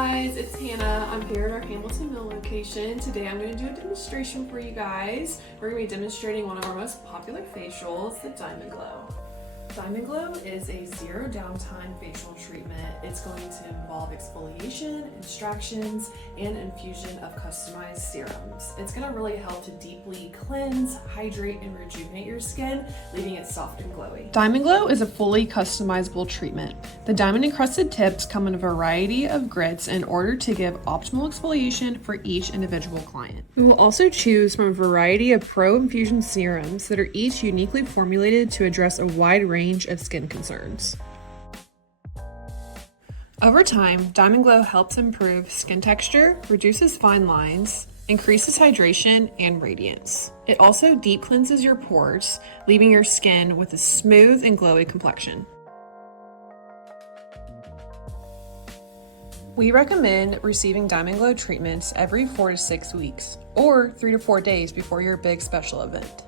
guys, it's Hannah. I'm here at our Hamilton Mill location. Today I'm going to do a demonstration for you guys. We're going to be demonstrating one of our most popular facials, the DiamondGlow. DiamondGlow is a zero downtime facial treatment. It's going to involve exfoliation, extractions, and infusion of customized serums. It's going to really help to deeply cleanse, hydrate, and rejuvenate your skin, leaving it soft and glowy. DiamondGlow is a fully customizable treatment. The diamond encrusted tips come in a variety of grits in order to give optimal exfoliation for each individual client. We will also choose from a variety of pro-infusion serums that are each uniquely formulated to address a wide range of skin concerns. Over time, DiamondGlow helps improve skin texture, reduces fine lines, increases hydration and radiance. It also deep cleanses your pores, leaving your skin with a smooth and glowy complexion. We recommend receiving DiamondGlow treatments every 4 to 6 weeks, or 3 to 4 days before your big special event.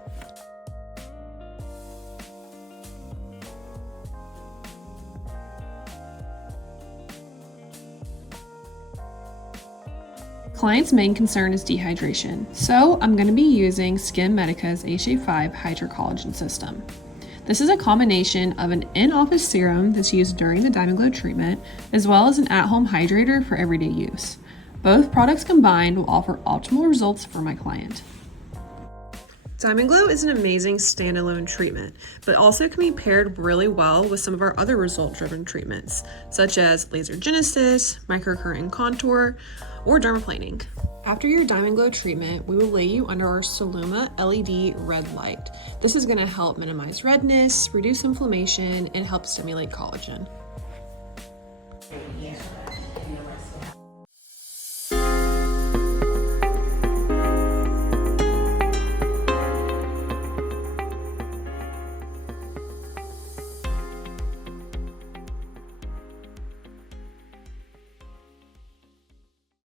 Client's main concern is dehydration, so I'm going to be using Skin Medica's HA5 Hydra Collagen System. This is a combination of an in-office serum that's used during the DiamondGlow treatment, as well as an at-home hydrator for everyday use. Both products combined will offer optimal results for my client. DiamondGlow is an amazing standalone treatment, but also can be paired really well with some of our other result-driven treatments, such as laser genesis, microcurrent contour, or dermaplaning. After your DiamondGlow treatment, we will lay you under our Soluma LED red light. This is going to help minimize redness, reduce inflammation, and help stimulate collagen.